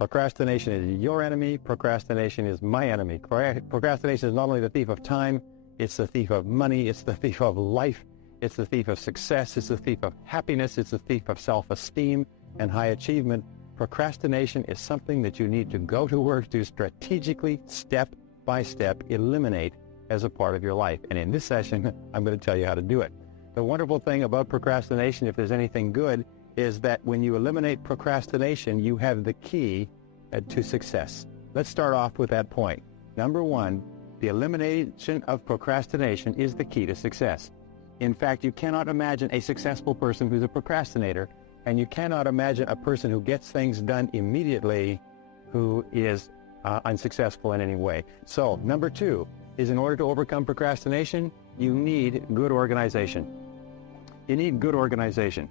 Procrastination is your enemy. Procrastination is my enemy. Procrastination is not only the thief of time, it's the thief of money, it's the thief of life, it's the thief of success, it's the thief of happiness, it's the thief of self-esteem and high achievement. Procrastination is something that you need to go to work to strategically, step by step, eliminate as a part of your life. And in this session, I'm going to tell you how to do it. The wonderful thing about procrastination, if there's anything good, is that when you eliminate procrastination, you have the key to success. Let's start off with that point. Number one, the elimination of procrastination is the key to success. In fact, you cannot imagine a successful person who's a procrastinator, and you cannot imagine a person who gets things done immediately who is unsuccessful in any way. So, number two is, in order to overcome procrastination, you need good organization. You need good organization.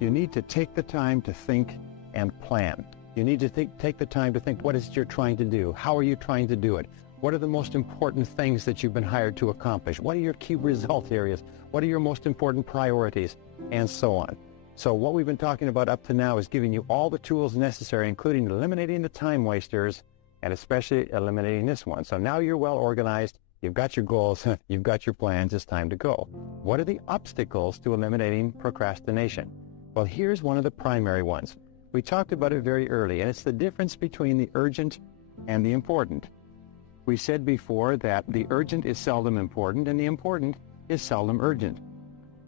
You need to take the time to think and plan. You need to take the time to think, what is it you're trying to do? How are you trying to do it? What are the most important things that you've been hired to accomplish? What are your key result areas? What are your most important priorities? And so on. So what we've been talking about up to now is giving you all the tools necessary, including eliminating the time wasters and especially eliminating this one. So now you're well organized. You've got your goals. You've got your plans. It's time to go. What are the obstacles to eliminating procrastination? Well, here's one of the primary ones. We talked about it very early, and it's the difference between the urgent and the important. We said before that the urgent is seldom important and the important is seldom urgent.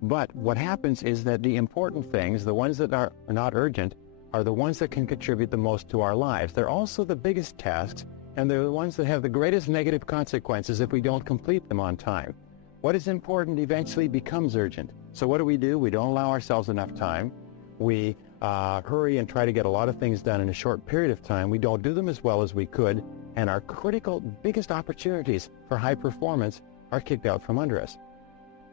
But what happens is that the important things, the ones that are not urgent, are the ones that can contribute the most to our lives. They're also the biggest tasks, and they're the ones that have the greatest negative consequences if we don't complete them on time. What is important eventually becomes urgent. So what do? We don't allow ourselves enough time. We hurry and try to get a lot of things done in a short period of time. We don't do them as well as we could, and our critical, biggest opportunities for high performance are kicked out from under us.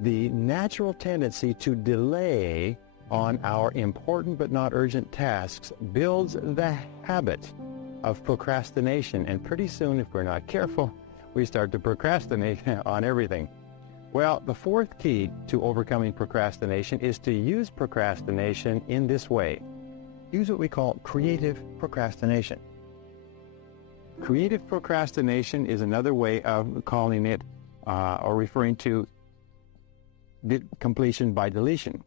The natural tendency to delay on our important but not urgent tasks builds the habit of procrastination, and pretty soon, if we're not careful, we start to procrastinate on everything. Well, the fourth key to overcoming procrastination is to use procrastination in this way. Use what we call creative procrastination. Creative procrastination is another way of calling it or referring to completion by deletion.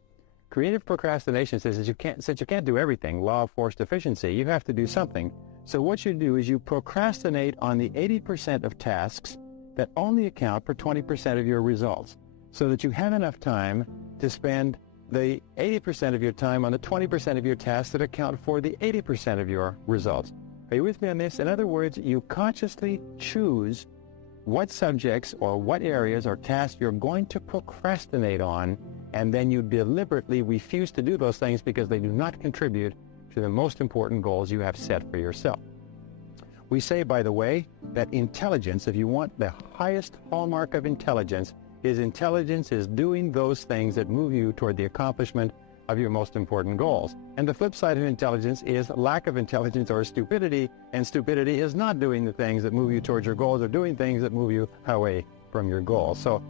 Creative procrastination says that since you can't do everything, law of forced efficiency, you have to do something. So what you do is you procrastinate on the 80% of tasks that only account for 20% of your results, so that you have enough time to spend the 80% of your time on the 20% of your tasks that account for the 80% of your results. Are you with me on this? In other words, you consciously choose what subjects or what areas or tasks you're going to procrastinate on, and then you deliberately refuse to do those things because they do not contribute to the most important goals you have set for yourself. We say, by the way, that intelligence, if you want the highest hallmark of intelligence is doing those things that move you toward the accomplishment of your most important goals. And the flip side of intelligence is lack of intelligence or stupidity, and stupidity is not doing the things that move you towards your goals or doing things that move you away from your goals. So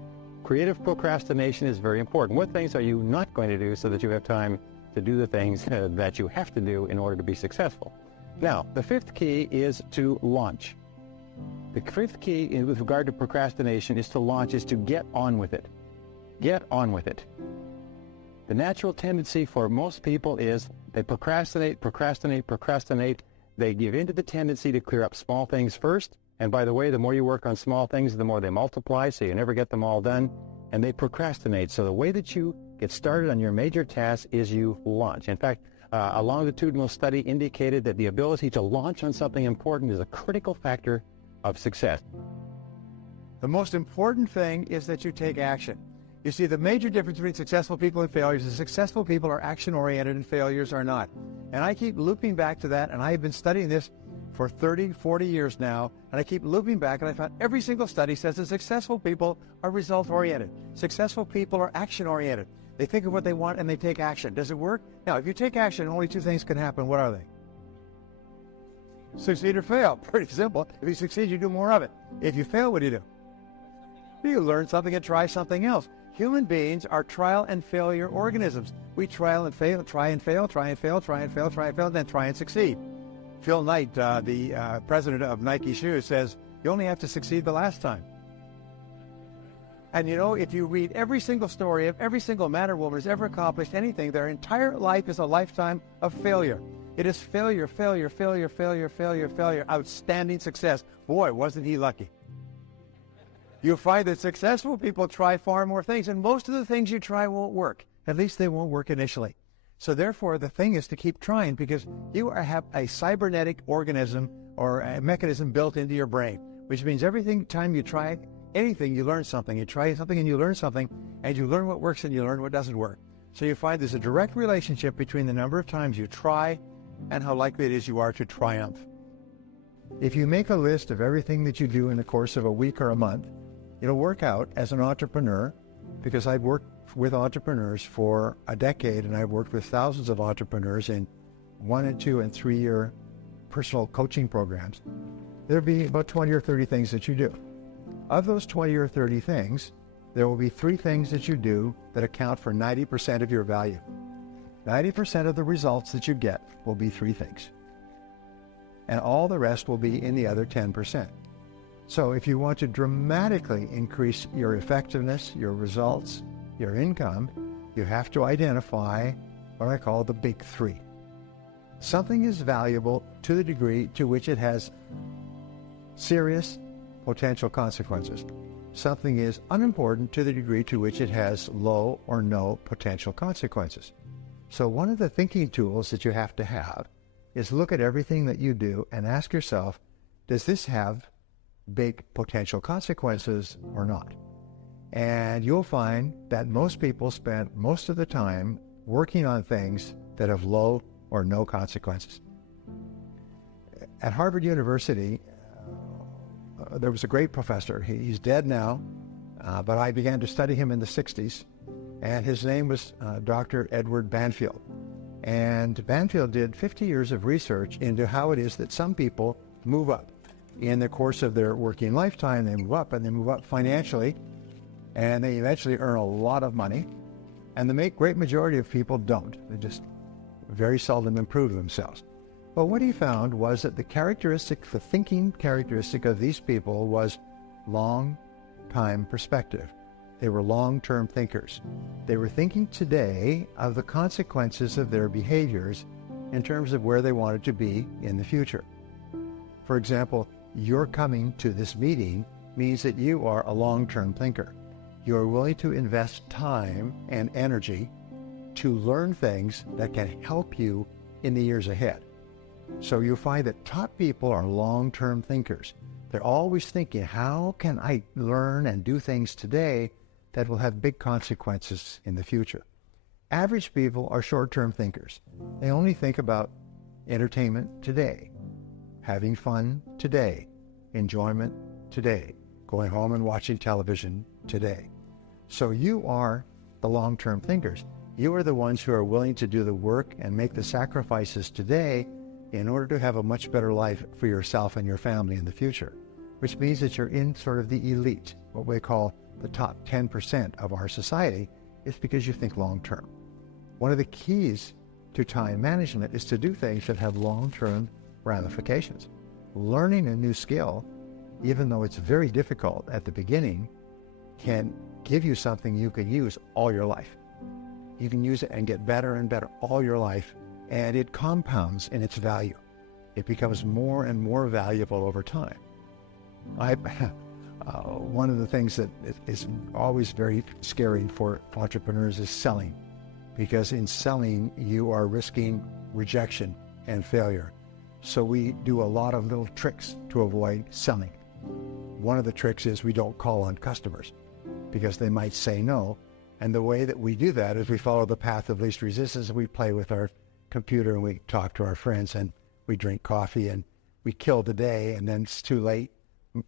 creative procrastination is very important. What things are you not going to do so that you have time to do the things that you have to do in order to be successful? Now, the fifth key is to launch. The fifth key with regard to procrastination is to get on with it. Get on with it. The natural tendency for most people is they procrastinate. They give in to the tendency to clear up small things first. And by the way, the more you work on small things, the more they multiply, so you never get them all done. And they procrastinate. So the way that you get started on your major tasks is you launch. In fact, a longitudinal study indicated that the ability to launch on something important is a critical factor of success. The most important thing is that you take action. You see, the major difference between successful people and failures is successful people are action-oriented and failures are not. And I keep looping back to that, and I have been studying this for 30, 40 years now, and I keep looping back, and I found every single study says that successful people are result-oriented. Successful people are action-oriented. They think of what they want and they take action. Does it work? Now, if you take action, only two things can happen. What are they? Succeed or fail. Pretty simple. If you succeed, you do more of it. If you fail, what do? You learn something and try something else. Human beings are trial and failure organisms. We try and fail, and then try and succeed. Phil Knight, the president of Nike Shoes, says, you only have to succeed the last time. And you know, if you read every single story of every single man or woman who's ever accomplished anything, their entire life is a lifetime of failure. It is failure, failure, failure, failure, failure, failure, outstanding success. Boy, wasn't he lucky. You'll find that successful people try far more things, and most of the things you try won't work. At least they won't work initially. So therefore, the thing is to keep trying, because you have a cybernetic organism or a mechanism built into your brain, which means every time you try anything, you learn something. You try something and you learn something, and you learn what works and you learn what doesn't work. So you find there's a direct relationship between the number of times you try and how likely it is you are to triumph. If you make a list of everything that you do in the course of a week or a month, it'll work out as an entrepreneur, because I've worked with entrepreneurs for a decade, and I've worked with thousands of entrepreneurs in 1 and 2 and 3 year personal coaching programs. There'll be about 20 or 30 things that you do. Of those 20 or 30 things, there will be 3 things that you do that account for 90% of your value. 90% of the results that you get will be 3 things. And all the rest will be in the other 10%. So if you want to dramatically increase your effectiveness, your results, your income, you have to identify what I call the big 3. Something is valuable to the degree to which it has serious potential consequences. Something is unimportant to the degree to which it has low or no potential consequences. So one of the thinking tools that you have to have is look at everything that you do and ask yourself, does this have big potential consequences or not? And you'll find that most people spend most of the time working on things that have low or no consequences. At Harvard University, there was a great professor. He's dead now, but I began to study him in the 60s, and his name was Dr. Edward Banfield. And Banfield did 50 years of research into how it is that some people move up. In the course of their working lifetime, they move up, and they move up financially, and they eventually earn a lot of money. And the great majority of people don't. They just very seldom improve themselves. But what he found was that the thinking characteristic of these people was long-time perspective. They were long-term thinkers. They were thinking today of the consequences of their behaviors in terms of where they wanted to be in the future. For example, your coming to this meeting means that you are a long-term thinker. You are willing to invest time and energy to learn things that can help you in the years ahead. So you find that top people are long-term thinkers. They're always thinking, how can I learn and do things today that will have big consequences in the future? Average people are short-term thinkers. They only think about entertainment today, having fun today, enjoyment today, going home and watching television today. So you are the long-term thinkers. You are the ones who are willing to do the work and make the sacrifices today in order to have a much better life for yourself and your family in the future, which means that you're in sort of the elite, what we call the top 10% of our society, is because you think long-term. One of the keys to time management is to do things that have long-term ramifications. Learning a new skill, even though it's very difficult at the beginning, can give you something you can use all your life. You can use it and get better and better all your life, and it compounds in its value. It becomes more and more valuable over time. One of the things that is always very scary for entrepreneurs is selling, because in selling you are risking rejection and failure. So we do a lot of little tricks to avoid selling. One of the tricks is we don't call on customers because they might say no. And the way that we do that is we follow the path of least resistance. We play with our computer and we talk to our friends and we drink coffee and we kill the day, and then it's too late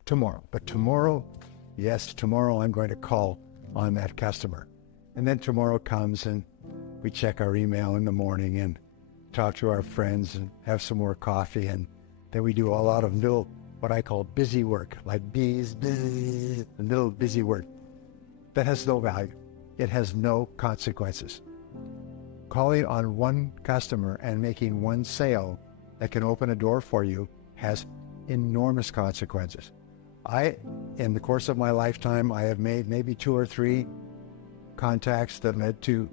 tomorrow. But tomorrow, yes, tomorrow I'm going to call on that customer. And then tomorrow comes and we check our email in the morning and talk to our friends and have some more coffee, and then we do a lot of little, what I call busy work, like bees, little busy work that has no value. It has no consequences. Calling on one customer and making one sale that can open a door for you has enormous consequences. In the course of my lifetime, I have made maybe 2 or 3 contacts that led to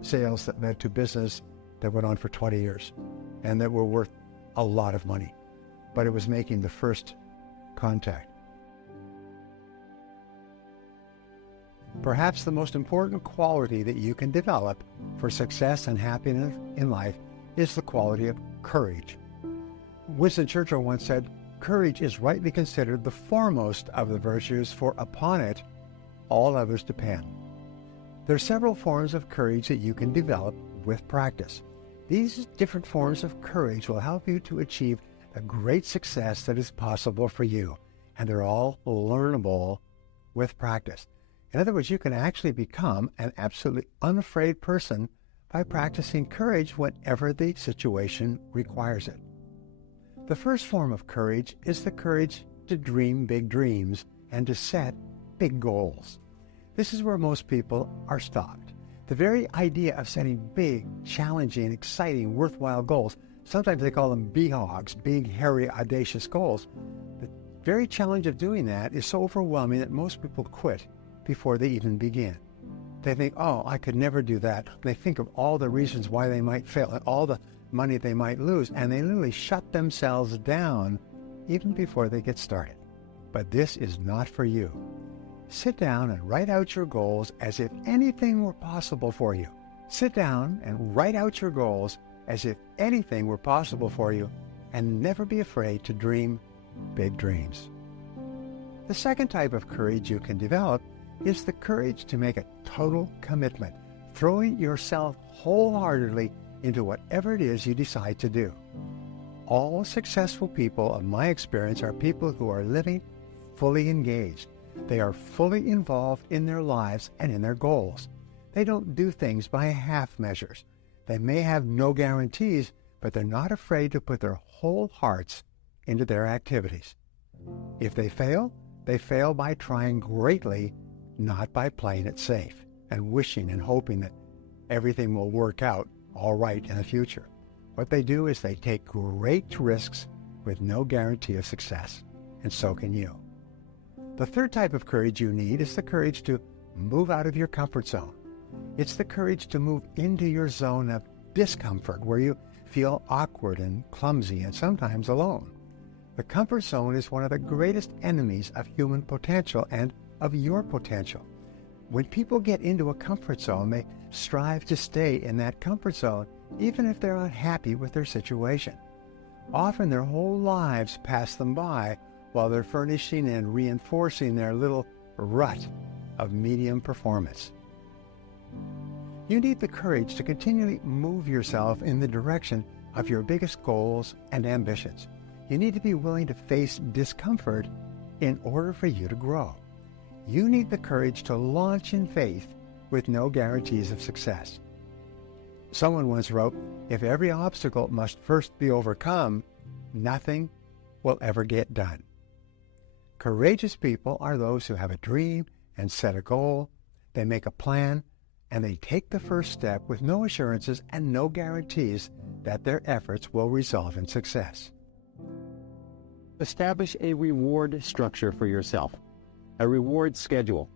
sales, that led to business that went on for 20 years and that were worth a lot of money. But it was making the first contact. Perhaps the most important quality that you can develop for success and happiness in life is the quality of courage. Winston Churchill once said, "Courage is rightly considered the foremost of the virtues, for upon it all others depend." There are several forms of courage that you can develop with practice. These different forms of courage will help you to achieve the great success that is possible for you, and they're all learnable with practice. In other words, you can actually become an absolutely unafraid person by practicing courage whenever the situation requires it. The first form of courage is the courage to dream big dreams and to set big goals. This is where most people are stopped. The very idea of setting big, challenging, exciting, worthwhile goals, sometimes they call them BHOGs, big, hairy, audacious goals. The very challenge of doing that is so overwhelming that most people quit before they even begin. They think, oh, I could never do that. They think of all the reasons why they might fail and all the money they might lose, and they literally shut themselves down even before they get started. But this is not for you. Sit down and write out your goals as if anything were possible for you. Sit down and write out your goals as if anything were possible for you, and never be afraid to dream big dreams. The second type of courage you can develop is the courage to make a total commitment, throwing yourself wholeheartedly into whatever it is you decide to do. All successful people, of my experience, are people who are living fully engaged. They are fully involved in their lives and in their goals. They don't do things by half measures. They may have no guarantees, but they're not afraid to put their whole hearts into their activities. If they fail by trying greatly, not by playing it safe and wishing and hoping that everything will work out all right in the future. What they do is they take great risks with no guarantee of success, and so can you. The third type of courage you need is the courage to move out of your comfort zone. It's the courage to move into your zone of discomfort, where you feel awkward and clumsy and sometimes alone. The comfort zone is one of the greatest enemies of human potential and of your potential. When people get into a comfort zone, they strive to stay in that comfort zone, even if they're unhappy with their situation. Often their whole lives pass them by while they're furnishing and reinforcing their little rut of medium performance. You need the courage to continually move yourself in the direction of your biggest goals and ambitions. You need to be willing to face discomfort in order for you to grow. You need the courage to launch in faith with no guarantees of success. Someone once wrote, "If every obstacle must first be overcome, nothing will ever get done." Courageous people are those who have a dream and set a goal, they make a plan, and they take the first step with no assurances and no guarantees that their efforts will result in success. Establish a reward structure for yourself, a reward schedule.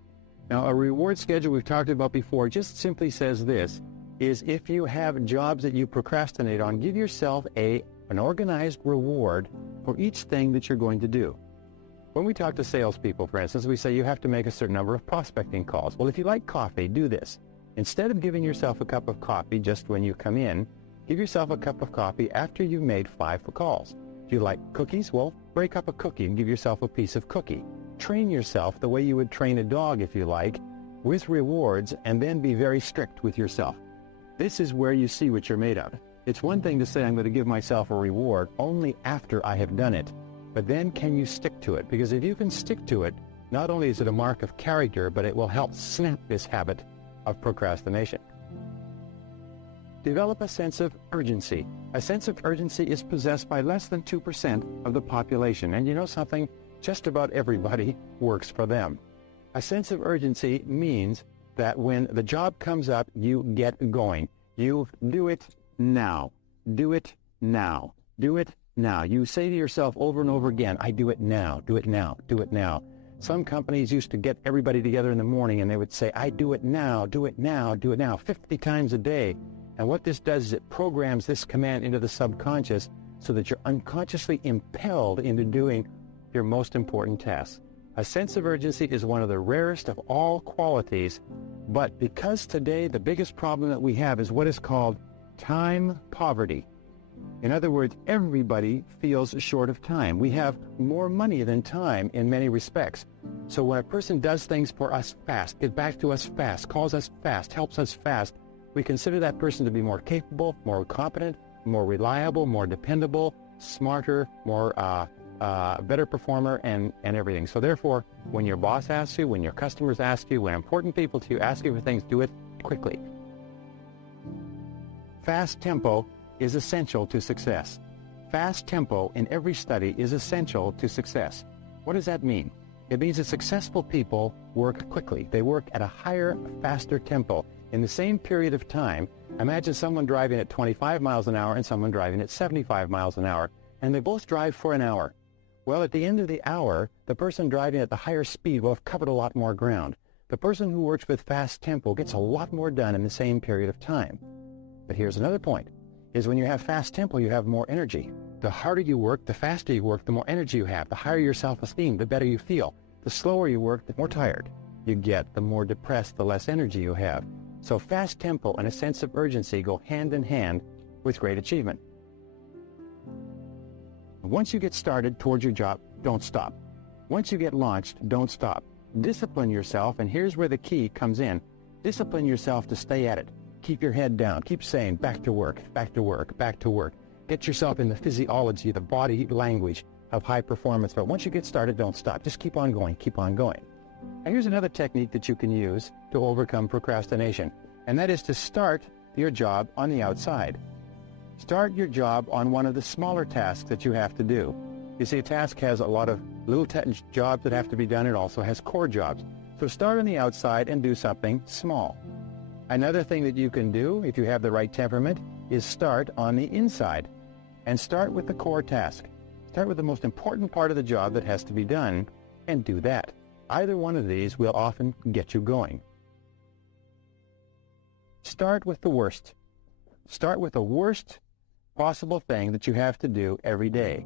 Now, a reward schedule we've talked about before just simply says this, is if you have jobs that you procrastinate on, give yourself an organized reward for each thing that you're going to do. When we talk to salespeople, for instance, we say you have to make a certain number of prospecting calls. Well, if you like coffee, do this. Instead of giving yourself a cup of coffee just when you come in, give yourself a cup of coffee after you've made 5 calls. If you like cookies, well, break up a cookie and give yourself a piece of cookie. Train yourself the way you would train a dog, if you like, with rewards, and then be very strict with yourself. This is where you see what you're made of. It's one thing to say I'm going to give myself a reward only after I have done it, but then can you stick to it? Because if you can stick to it, not only is it a mark of character, but it will help snap this habit of procrastination. Develop a sense of urgency. A sense of urgency is possessed by less than 2% of the population, and you know something? Just about everybody works for them. A sense of urgency means that when the job comes up, you get going. You do it now. Do it now. Do it now. You say to yourself over and over again, I do it now, do it now, do it now. Some companies used to get everybody together in the morning and they would say, I do it now, do it now, do it now, 50 times a day. And what this does is it programs this command into the subconscious so that you're unconsciously impelled into doing your most important tasks. A sense of urgency is one of the rarest of all qualities, but because today the biggest problem that we have is what is called time poverty. In other words, everybody feels short of time. We have more money than time in many respects. So when a person does things for us fast, gets back to us fast, calls us fast, helps us fast, we consider that person to be more capable, more competent, more reliable, more dependable, smarter, more better performer, and everything. So therefore, when your boss asks you, when your customers ask you, when important people to you ask you for things, do it quickly. Fast tempo is essential to success. Fast tempo in every study is essential to success. What does that mean? It means that successful people work quickly. They work at a higher, faster tempo. In the same period of time, imagine someone driving at 25 miles an hour and someone driving at 75 miles an hour, and they both drive for an hour. Well, at the end of the hour, the person driving at the higher speed will have covered a lot more ground. The person who works with fast tempo gets a lot more done in the same period of time. But here's another point, is when you have fast tempo, you have more energy. The harder you work, the faster you work, the more energy you have. The higher your self-esteem, the better you feel. The slower you work, the more tired you get, the more depressed, the less energy you have. So fast tempo and a sense of urgency go hand in hand with great achievement. Once you get started towards your job, don't stop. Once you get launched, don't stop. Discipline yourself, and here's where the key comes in. Discipline yourself to stay at it. Keep your head down. Keep saying, back to work, back to work, back to work. Get yourself in the physiology, the body language of high performance. But once you get started, don't stop. Just keep on going, keep on going. And here's another technique that you can use to overcome procrastination, and that is to start your job on the outside. Start your job on one of the smaller tasks that you have to do. You see, a task has a lot of little jobs that have to be done. It also has core jobs. So start on the outside and do something small. Another thing that you can do, if you have the right temperament, is start on the inside and start with the core task. Start with the most important part of the job that has to be done and do that. Either one of these will often get you going. Start with the worst. Start with the worst possible thing that you have to do every day.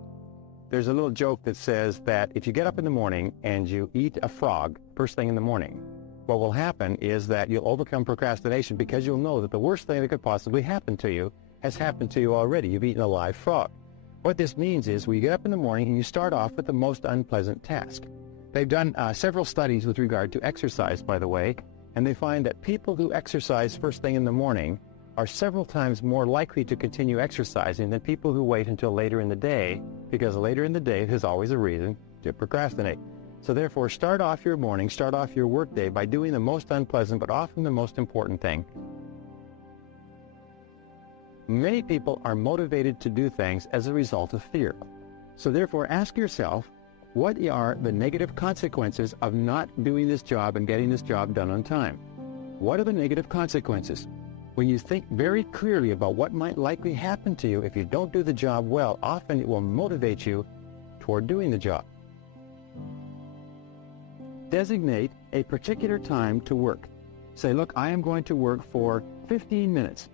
There's a little joke that says that if you get up in the morning and you eat a frog first thing in the morning, what will happen is that you'll overcome procrastination because you'll know that the worst thing that could possibly happen to you has happened to you already. You've eaten a live frog. What this means is when you get up in the morning and you start off with the most unpleasant task. They've done several studies with regard to exercise, by the way, and they find that people who exercise first thing in the morning are several times more likely to continue exercising than people who wait until later in the day, because later in the day there's always a reason to procrastinate. So therefore, start off your morning, start off your workday by doing the most unpleasant but often the most important thing. Many people are motivated to do things as a result of fear. So therefore, ask yourself, what are the negative consequences of not doing this job and getting this job done on time? What are the negative consequences? When you think very clearly about what might likely happen to you if you don't do the job well, often it will motivate you toward doing the job. Designate a particular time to work. Say, look, I am going to work for 15 minutes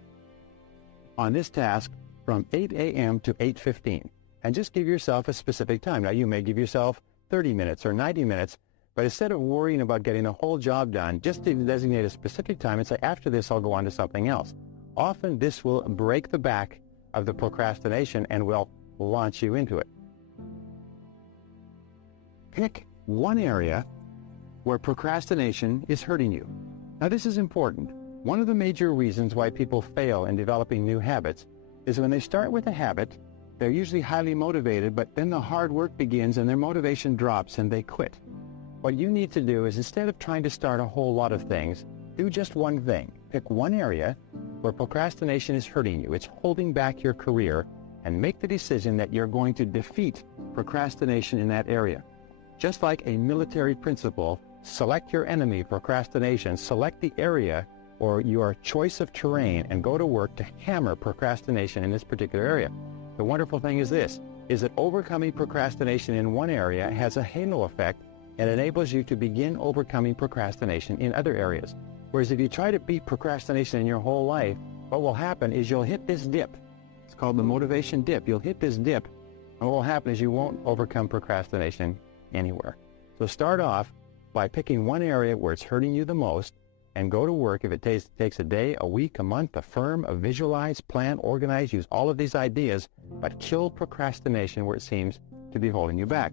on this task from 8 a.m. to 8:15. And just give yourself a specific time. Now, you may give yourself 30 minutes or 90 minutes, but instead of worrying about getting the whole job done, just designate a specific time and say, after this, I'll go on to something else. Often, this will break the back of the procrastination and will launch you into it. Pick one area where procrastination is hurting you. Now, this is important. One of the major reasons why people fail in developing new habits is when they start with a habit, they're usually highly motivated, but then the hard work begins and their motivation drops and they quit. What you need to do is, instead of trying to start a whole lot of things, do just one thing. Pick one area where procrastination is hurting you, it's holding back your career, and make the decision that you're going to defeat procrastination in that area. Just like a military principle, select your enemy, procrastination, select the area or your choice of terrain and go to work to hammer procrastination in this particular area. The wonderful thing is this, is that overcoming procrastination in one area has a halo effect and enables you to begin overcoming procrastination in other areas. Whereas if you try to beat procrastination in your whole life, what will happen is you'll hit this dip. It's called the motivation dip. You'll hit this dip, and what will happen is you won't overcome procrastination anywhere. So start off by picking one area where it's hurting you the most and go to work. If it takes a day, a week, a month, affirm, visualize, plan, organize, use all of these ideas, but kill procrastination where it seems to be holding you back.